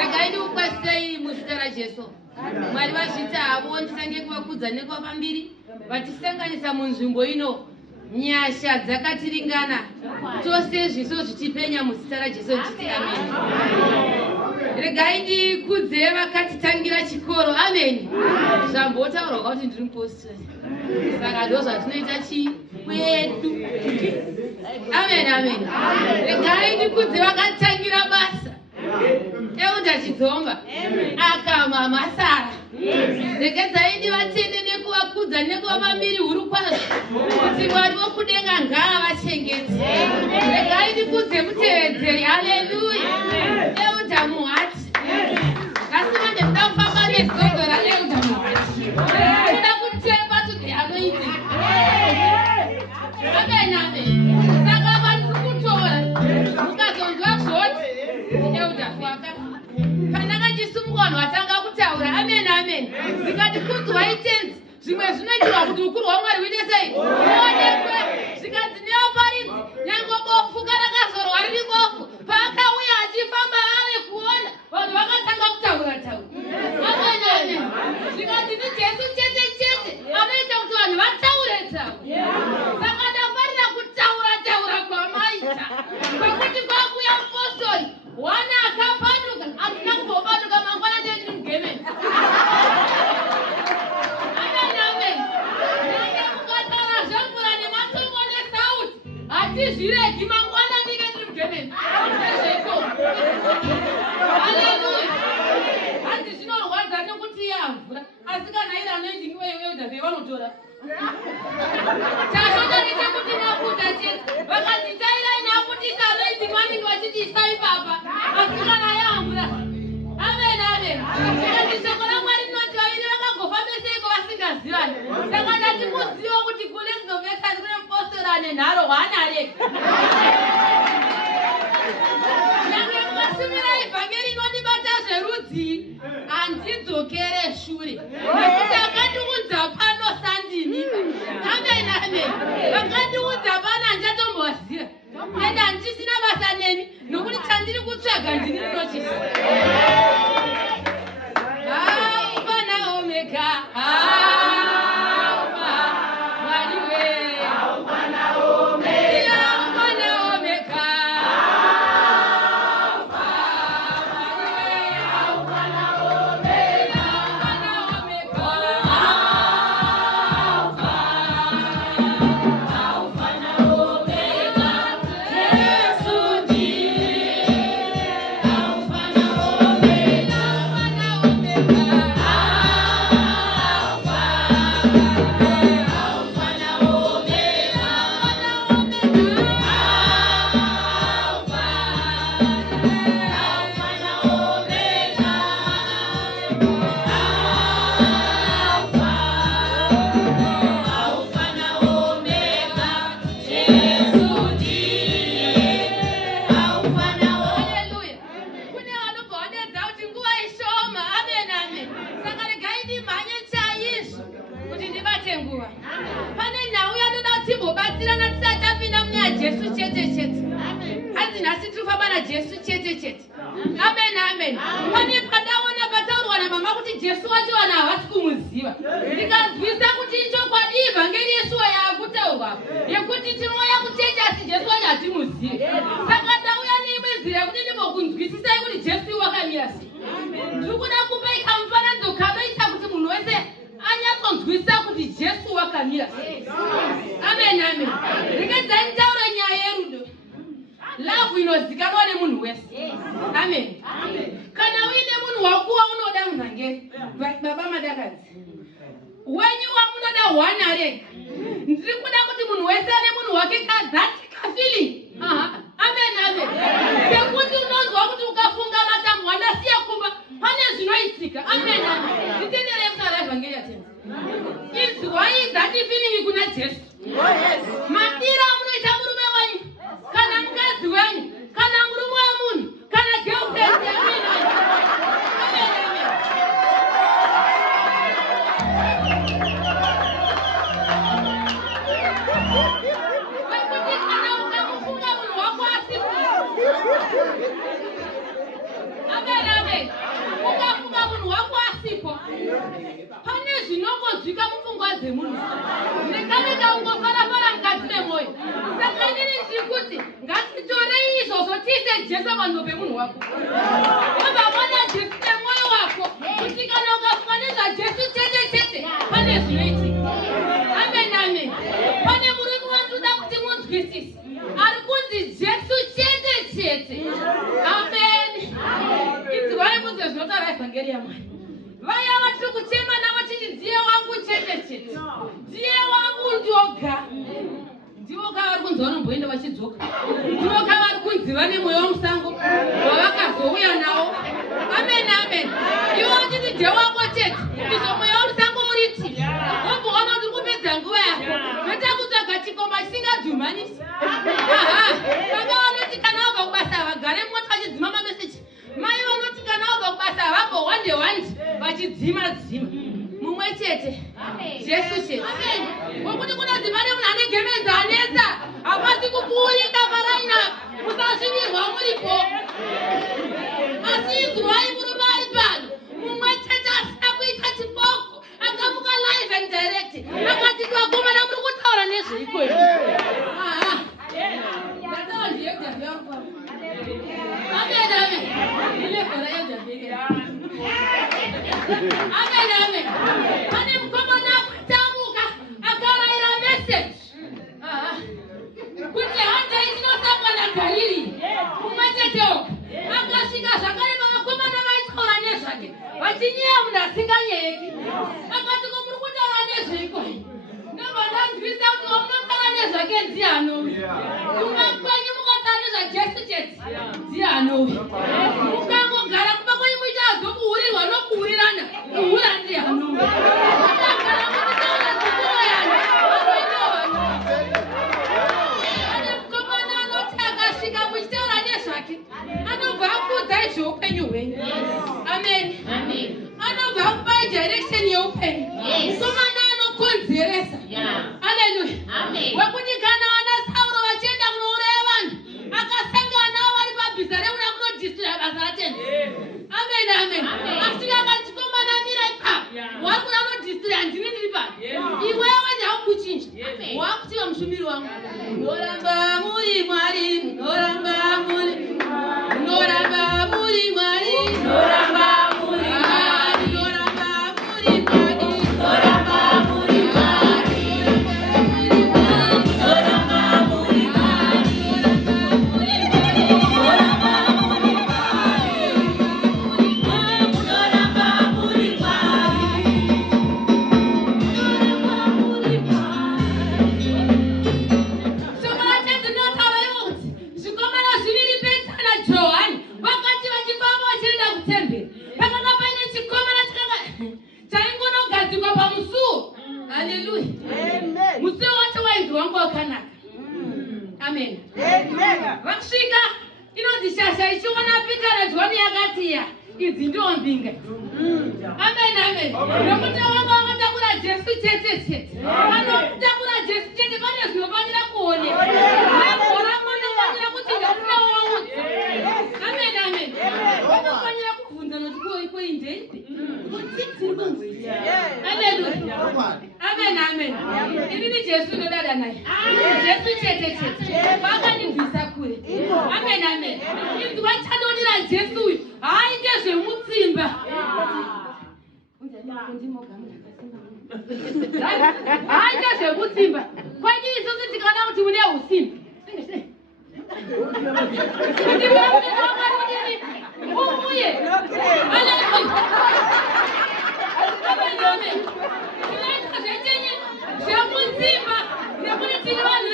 regai ndiukwasei muzita rajesu Mwari vazvita havo ndisange kuvakudza nekuvapambiri vatisanganisa munzvimbo ino nyasha dzakatiringana tose zviso zvichipenya muzita rajesu ndichiti amen. Regai ndikudze vakatitangira chikoro amen. Zvambotaurwa kuti ndiri mupostori saka ndo zvatinoita chikwedu amen amen. Regai ndikudze vakatitangira basa eutachidzomba akama masara regedzai ndivatende nekuvakudza nekuvapambiri huru kwazvo kuti Mwari vokudenga ngaavachengete. Regai ndikudze mutevedzeri haleluya euta muhati asi manje ndoda kufamba nezodzo raeuta muhati ndoda kutepa today anoiti amen amen. Saka vanhu kutora mukazonzwa zvoti euta faka kana kachisumuka vanhu vatanga kutaura amen amen. Zikatikudzwa itenzi zvimwe zvinoitirwa kuti ukuru hwaMwari uite sei uonekwe. Zvikadzi nevaparidzi nyange bofu kana kazorwa riri bofu paakauya achifamba ave kuona vanhu vakatanga kutaura taura amen amen. Zvikadzi ndiJesu chete chete anoita kuti vanhu vataure taura. Saka ndafarira kutaura taura kwamaita kwekuti kwakuya mupostori wana akapaduka hatina kumbopaduka mangwana ndendiri mugemeni amen amen. Nenge mukataura zvemvura nematongo nesauti hatizviregi mangwana ndinge ndiri mugemeni nezveko haleluya. Hanzi zvinorwadza nekuti yamvura asi kana iri anoiti iweyoyoda vanotora chazvotoite kuti nakuda chete vakadzitairai nakuti sanoiti vanenge vachitiisa ipapa asi kana yamvura amen amen. Tikati shoko raMwari rinoti vaviri vakagofambeseiko vasingazivani. Saka ndati muzivo kuti kune zinovekani kune mupostori ane nharo hwaanarega. Nyange mukashumira ivhangeri inondibata zverudzi handidzokere shure nekuti akandiudza pano sandimika amen amen. Vakandiudza pano handichatomboziva ende handisina basa nemi nokuti chandiri kutsvaga ndini rinochisa Alpha na Omega Alpha Mwari we Alpha na Omega Alpha na Omega Alpha Mwari we Alpha na Omega Alpha na Omega Alpha na Omega Yesu ndiye Alpha na Omega Alpha na Omega Hallelujah. Kune vanobva vadedza kuti nguva ishoma amen amen. Saka regai ndimhanye chaizvo kuti ndibate nguva. Pane nhau yanoda kuti timbobatsirana tisati tapinda munyaya Jesu chete chete. Hanzi nhasi tiri kufamba naJesu chete chete amen amen. Pane pandaona pataurwa namama kuti Jesu wacho vanhu havasi kumuziva ndikazwisa kuti ichokwadi ivhangeri yesuwa yaakutaurwa yekuti tinouya kuchechi asi Jesu wacho hatimuzivi. Saka ndauya neimwe nzira yekuti ndimbokunzwisisai kuti Jesu wakamira sei. Ndiri kuda kupai kamufananidzo kanoita kuti munhu wese anyatsonzwisisa kuti Jesu wakamira sei amen amen. Regedzai nditaure nyaya yerudo. Love inozikanwa nemunhu wese amen. Kana uine munhu wakuwa unoda munhangeri baba madakadzi wenyu wamunoda hwana rega. Ndiri kuda kuti munhu wese ane munhu wake kazati kafeeling amen amen. Sekuti unonzwa kuti ukafunga Matambo andasiya kumba pane zvinoitika amen amen. Nditenderei kuti araivhangeri atenzi izwai that feeling kuna Jesu. Madira munoita murume wenyu kana mukadzi wenyu kana murume wemunhu kana girlfriend amen amen. Wekuti kana ukamufunga munhu wako asipo amen amen. Pane zvinongodzvika mupfungwa dzemunhu. Nekaneka ungofara-fara mukati memwoyo. Saka inini ndiri kuti ngatitorei izvozvo tiise Jesu panzvimbo pemunhu wako. Wabvabona Jesu nemwoyo wako kuti kana ukafunga nezvaJesu chete pane zvinoitika. Amen, amen. Pane murume wandoda kuti munzwisise. Ari kunzi Jesu chete. Amen. Inzwai munzwe zvinotaura evhangeri yaMwari. Vaya vatiri kuchema navo titi ndiye wangu chete. Ndiye wangu ndoga. Ndivoka vari kunzi vanomboenda vachidzoka. Ndivoka vari kunzi vane mweya womusango wavakazouya nawo. Amen, amen. Ivo vachiti ndiye wako chete. Izvo mweya womusango uriti. Womboona kuti kupedza nguva yako. Vatakutsvaga chikomba chisingadhumanisi. Baba vanoti kana wabva kubasa vagare mumoti vachidzima mameseji. Mai vanoti kana wabva kubasa havambo wande vachidzima. Mumwe chete. Jesu chete. Wokuti kunonzi pane munhu anegemedza anetsa. Hapasi kupfuurika paraina. Musasvivirwa muripo. Asi inzwai murume ari pano. Mumwe chete asina kuita chipoko. Akamuka live and direct. Akati vakomana muri kutaura nezveiko izvi. Amen. Pane mukomana akatamuka akarayira message. Kuti handai tinosangana Galili. Mumwe chetewo. Akasvika zvakareba vakomana vaitaura nezvake. Vachinyeya munhu asinganyeyeki. Akati ko muri kutaura nezveiko. Ndobva ndanzwisa kuti wamunotaura nezvake ndianowe. Kumakwenyu mukataura nezvaJesu chete. Ndianowe. Mukangogara kumba kwenyu muita zvokuhurirwa nokuhurirana. Kuhura ndianowe. Mukagara muchitaura zvikuru yana. Ane mukomana anoti akasvika muchitaura nezvake. Anobva akuudzai zveupenyu hwenyu. Amen. Anobva akupai direction yeupenyu. Mukomana anokonzeresa. Haleluya. Wekuti kana vana Sauro vachienda kunouraya vanhu akasangana navo vari pabhiza rekuda kunodhistirira basa ratende. Amen. Asi akatikomana mira ipapo wari kuda kunodhistirira ndini ndiri pano. Iwewe ndaukuchinja. Wakutiva mushumiri wangu. Munoramba muri Mwari. Munoramba muri Mwari. Munoramba muri Mwari. Munoramba muri Mwari. Vakusvika inonzi shasha ichiona Pita naJohani yakatiya idzi ndombinga. Amen. Nokuti vanga vakatakura Jesu chete. Vanotakura Jesu chete pane zvinofanira kuoneka. Negora munofanira kuti ndakuna waudza. Amen. Vanofanira kubvunza nokuti koindei. Tiri kungoita. Haleluya. Amen. Inini Jesu ndodada naye. Jesu chete. Vakandibvisa kure. Amen. Inzwi vachanonira Jesu uyu haaite zvemutsimba. Haaite zvemutsimba. Kwani isusu tikaona kuti mune usimba. Kuti mune wamarudini. Umuye. Haleluya. Amen. Tinoita zvechenye zvemutsimba. Nekuti tiri vanhu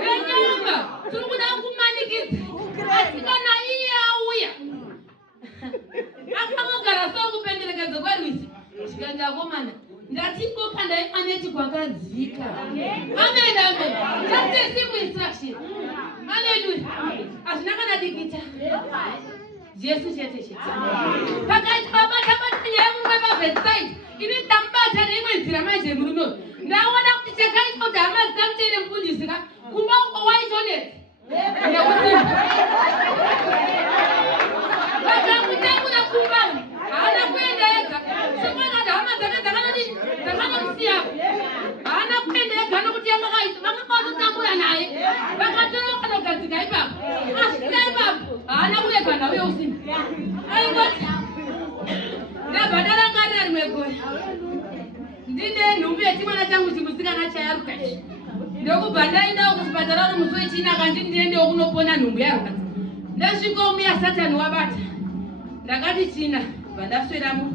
venyama. Tiri kuda kumanikidza. Asi kana iye auya. Akangogara sokupenderekedza kwaRwisi. Chikaenda komana. Ndatingopa ndaifaneti kwakadzika. Amen. Just a simple instruction. Hallelujah. Hazvina kana dikita. Jesu chete. Pakaita mabata nyaya mumwe pabedside. Ini tambata neimwe nzira manje murume. Ndaona kuti chakaita kuti hama dzangu chene mufundisika. Kumba uko waitoneta. Vakamutangura kumba. Haana kuenda ega. Saka rimwe gore. Ndine nhumbi yechimwana changu chimusikana chayaruka. Ndokubva ndaenda kuchipatara uri musi wechina kandi ndiendewo kunopona nhumbu yarwadza. Ndasvika umuya Satani wabata. Ndakati china, kubva ndasweramo.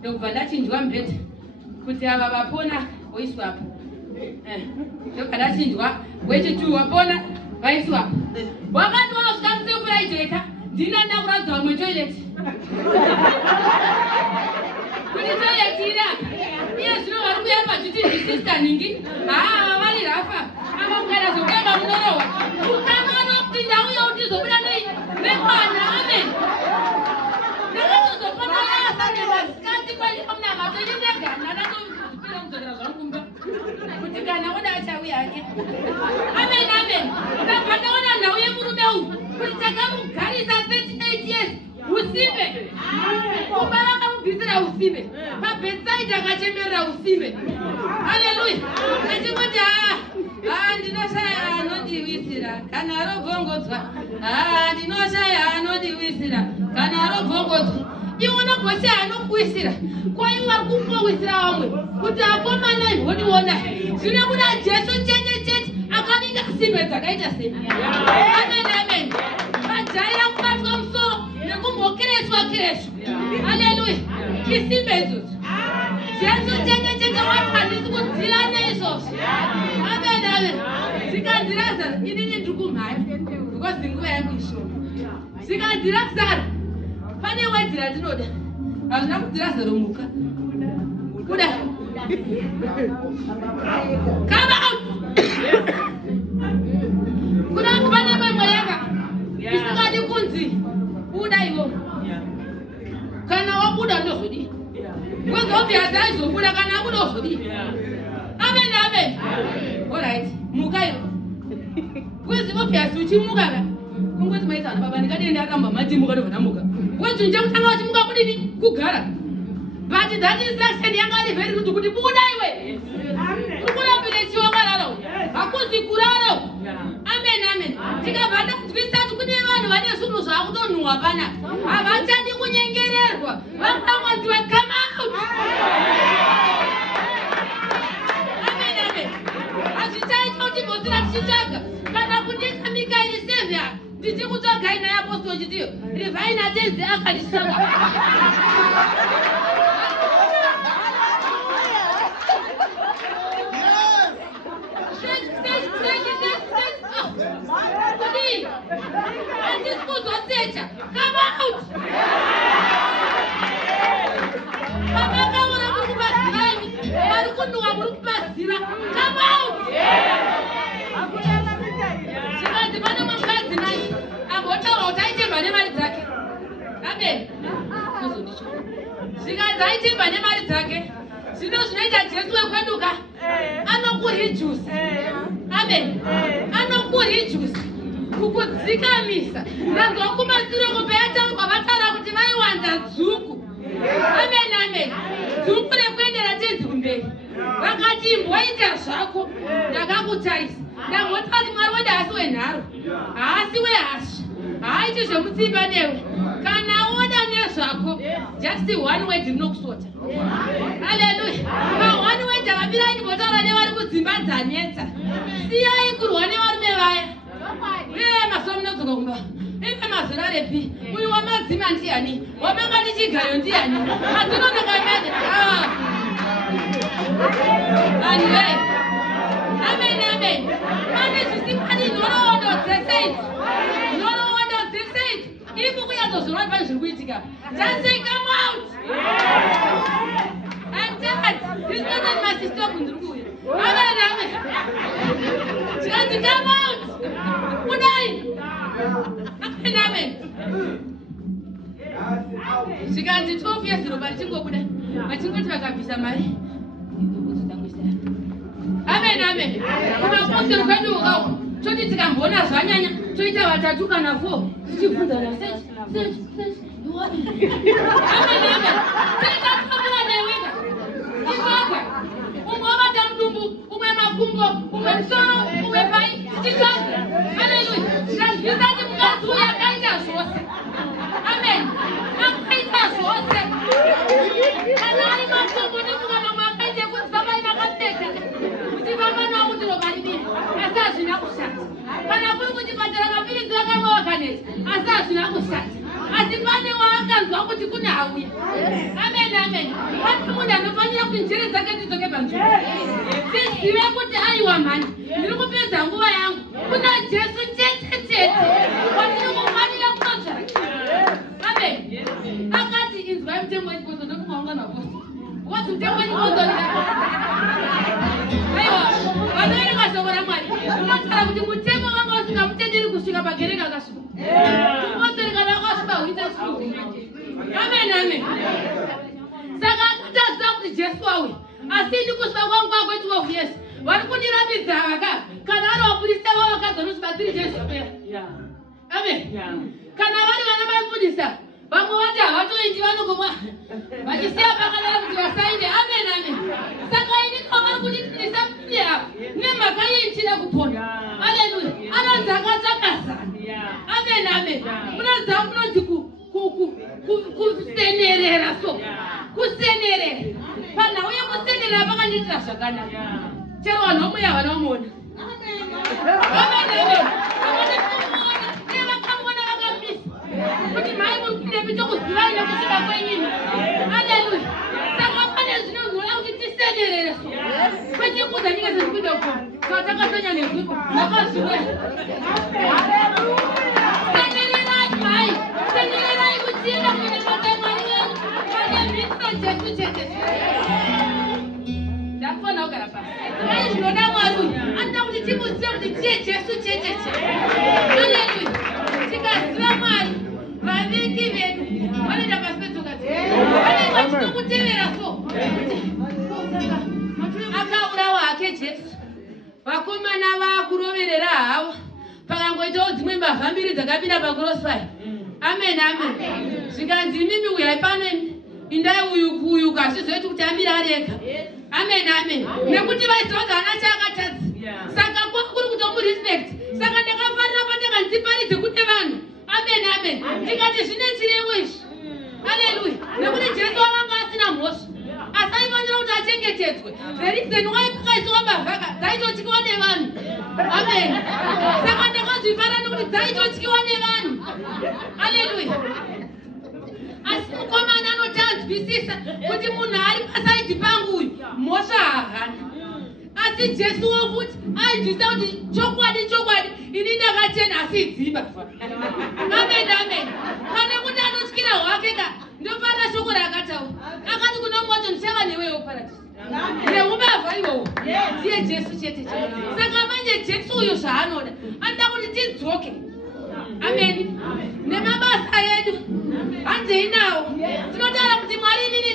Ndokubva ndachinjwa mubhedha kuti ava vapona voiswa apo. Ndokubva ndachinjwa wechitu wapona vaiswa apo. Wakati wasvika musefuraijeka ndinanda kuradza vamwe toileti. Kuti toileti irapa. Iye zvino vari kuya pachuti sister ningi. Vari rafa. Ava mukaenda zokuyamba munorohwa. Ukamwana kuti ndau yauti zobuda nemwana. Amen. Ndakatozopona asane masikati kwalipa muna matoni ndega. Ndakatozopira kudzokera zvangu kumba. Kuti kana oda achauya hake. Amen, amen. Ndabva ndaona nhau yemurume uyu. Kuti takamugarisa 38 years. Usimbe. Kumba vakamubvisira usimbe. Pabeside akachemerera usimbe. Haleluya. Ndachingoti ndinoshaya anondiwisira kana robvongodzwa. Ndinoshaya anondiwisira kana robvongodzwa. Iwe unogoshaya anokuwisira. Kwa iwe vari kumbowisira vamwe kuti akomana ihoniona. Zvino kuda Jesu chete akavinga simbe dzakaita sei. Amen, amen. Majaira kubatwa musoro nekumbokereshwa. Haleluya. Isimbe izvozvo. Jesu chete wati handisi kudzira neizvozvo. Amen, amen. Zvikandirazara inini ndikumhanya because nguva yangu ishoma. Zvikandirazara pane wedzira ndinoda. Hazvina kudzirazara muka. Kuda. Come out. Kuda kupane mamwe yanga. Isingadi kunzi. Buda ivo. Kana wabuda ndozodi. Kwanza obvious aizobuda kana abuda ozodi. Amen, amen. Alright. Muka ivo. Kwanza obvious uchimuka ka. Kungoti maitana baba ndikadenda akamba mati muka ndovana muka. Kwanza nje kutanga wachimuka kudini kugara. But that instruction yanga ari very good kuti buda iwe. Ukurambire chiwakararo. Hakuzi kuraro. Amen, amen. Tikabvanda kuzvisa kuti vanhu vane zvinhu zvakutonhuhwa pana. Havachadi kunyengererwa. Vangamwanzi come out. Amen, amen. Hazvichaita kuti bhosira tichitsvaga. Kana kundika Mikaeri Savior. Ndichikutsvagai naye apostoli chitiyo. Rivaina tenzi akandisanga. Come out! Come out! Kukudzikamisa nanzwa kumasiro kupeata kwavatara kuti vaiwanza dzuku. Amen, amen. Dzuku rekuendera tenzi kumberi. Vakati imboita zvako ndakakutarisa. Ndangoti Mwari wedu haasi wenharo. Haasi wehasha. Haaiti zvemutsimba newe. Kana oda nezvako. Just one word rinokusota. Haleluya. Pa1 word avabirai ndimbotaura nevari kudzimba dzanetsa. Siyai kurwa nevarume vaya. Masomnodzoka kumba. Eka mazora repi. Uyu wamadzima ndiani? Wamangati chigayo ndiani? Madzinonaka mene. Anyway. Amen, amen. Mane zvisikani nhoroondo dzeseit. Nhoroondo dzeseit. Ipo kuyadzozorwa pane zviri kuitika. Just say come out. I'm tired. This is not my sister kundrukuya. Amen, amen. Just come out. Kudai. Amen, amen. Zvikanzi 12 years roba richingobuda. Vachingoti vakabvisa mari. Amen, amen. Kumapostori kwedu ukako. Toti tikambona zvanyanya. Toita vatatu kana 4. Tichibvunzana search. Amen, amen. Toita tukabula neweka. Tichitsvaga. Umwe wabata mudumbu, umwe makumbo, umwe musoro, umwe pai. Tichitsvaga. Hallelujah. Ndazvisati mukadzi uyu akaita zvose. Amen. Akaita zvose. Kana ari kuti kune auya. Amen, amen. Kuti munhu anofanira kuti njere dzake dzidzoke panzvimbo. Tizive kuti aiwa mhani, ndiri kupedza nguva yangu. Kuna Jesu chete kwandiri kufanira kunotsvaka. Amen. Akati inzwai mutengo wechibhozo ndokumaungana bhozo. Wati mutengo wechibhozo aiwa, vanoerenga shoko raMwari. Unotaura kuti mutengo wanga usingamutenderi kusvika pagereka akasvika. Kumotorekana akasviba huita siku. Amen, amen. Saka akataziva kuti Jesu auya. Asi ndi kusvika kwangu kwakwe 12 years. Vari kundirambidza vaka kana vari vapurisa vavo vakadzonosvibatsiri Jesu pera. Amen. Kana vari vana vaifundisa vamwe vati havatoindi vanogomwa vachisiya pakadara kuti vasainde. Amen, amen. Saka ini kwavari kundifundisa kuti apa nemhaka yeinchida kupona. Haleluya. Anonzi akatakazana. Amen, amen. Munonzi kunonzi kusenerera so. Kusenerera. Panhau yekusenerera pakandiitira zvakanaka. Chero vanhu vamwe havanamuona. Amen, amen. Nevakamona vakamisa kuti mai mupindepi tokuzivai nekusvika kwenyini. Haleluya. Saka pane zvinozvona kuti tisenerere so. Kwechikuza nyika sezvikuita kukona. Saka takatonya nezviko. Vakazviwe. Senererai mai. Senererai kuchienda kune mata Mwari wenyu. Pane mhitso Jesu chete. Ndakufana kugara pasi. Mai zvinoda Mwari uyu. Anoda kuti timuzive kuti tiye Jesu chete. Haleluya. Tikaziva Mwari, vaviki vedu vanoenda pasi petsoka dzedu. Vanenge vachitokutevera so. Akaurawa hake Jesu. Vakomana vakuroverera havo. Pakangoitawo dzimwe mbavha mbiri dzakapinda pakrosfire. Amen, amen. Zvikanzi mimi uyai pano indai uyu kazvizoiti kuti amire ari ega. Amen, amen. Nekuti vaizoga hana chaakatadza. Saka kuri kutomurespect. Saka ndakafanira pandakandiparidze kune vanhu. Amen, amen. Ndikati zvine chirevo izvi. Haleluya. Nekuti Jesu wavanga asina mhosva. Asaifanira kuti achengetedzwe. The reason why pakaiswa mbavha dzaitotyiwa nevanhu. Amen. Saka ndakazvifara nekuti dzaitotyiwa nevanhu. Haleluya. Asi mukomana anoti anzwisisa kuti munhu ari pasaidi pangu uyu mhosva haana. Asi Jesu wokuti ainzwisisa kuti chokwadi ini ndakachena asi idzimba. Amen, amen. Pane kuti anotyira hwake ka ndofanira shoko rakataura. Akati kuna moto ndichava newewo paradise. Neumavha iwowo ndiye Jesu chete. Saka manje Jesu uyu zvaanoda anoda kuti tidzoke. Amen. Nemabasa edu handei nawo. Tinotaura kuti Mwari inini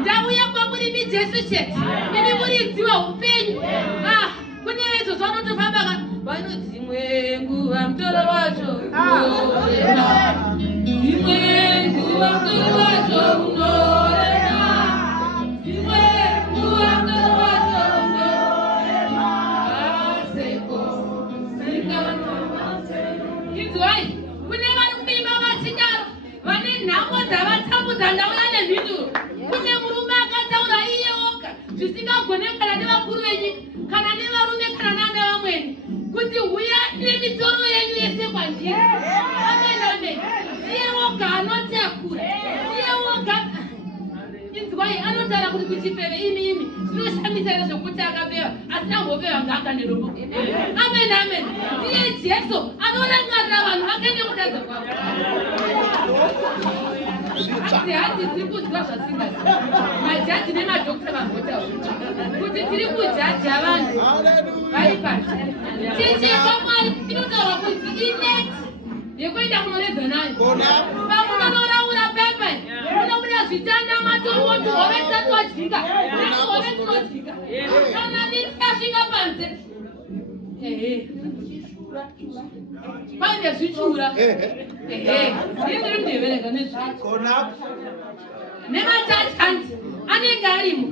ndauya kwamuri Jesu chete. Ini muridzi weupenyu. Kune izvo zvanotofamba vanoti imwe nguva mutoro wacho unorema. Imwe nguva mutoro wacho unorema. Imwe nguva mutoro wacho unorema. Aseko singano. Inzwai, kune vari kuimba vachidaro vane nhamo dzavatambudza ndauya nemhinduro. Kune murume akataura iye oga zvisingagonekana nevakuru venyika kana nevarume kana nana vamweni kuti huyai nemitoro yenyu yese kwandiri. Amen, amen. Iye oga anotakura. Iye oga inzwai anotaura kuti kuchipeve imi zvinoshamisa iro zvokuti akapeva asi angopeva ngaka neromo. Amen, amen. Iye Jesu anorangarira vanhu vake nekutadza kwavo. Asi hati tiri kuziva zvasingazi. Majaji nemadhokita vangotaura kuti tiri kujaja vanhu vari pasi. Tichikwa Mwari inotaura kuti ineti yekuenda kunoredza nayo. Pamunonoraura pepe munobuda zvitanda matombo tuhove tisati wadyika. Hove tunodyika. Kana miti yasvika panze. Pane zvichura. Ndiri mundevereka nezvichura. Nematachandi anenge arimo.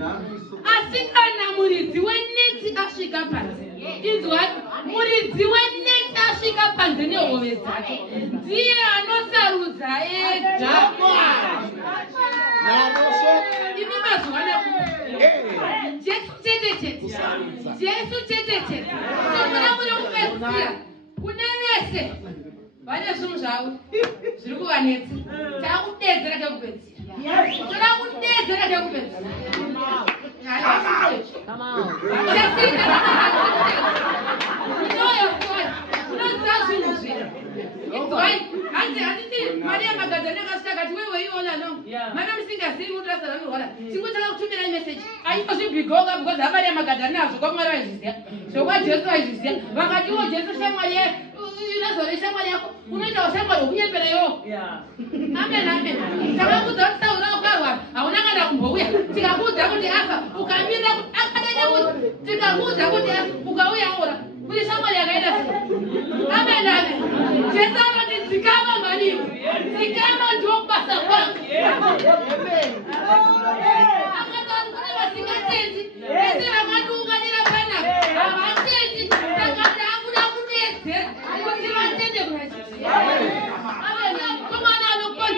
Asi kana muridzi weneti asvika panze. Inzwai, muridzi weneti asvika panze nehove dzake. Ndiye anosarudza ega Mwari. Imi mazuva Jesu chete. Jesu chete. Tomura muri kupedzisira. Kune vese vane zvinhu zvavo zviri kuvanetsa. Takudedzera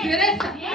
Teresa.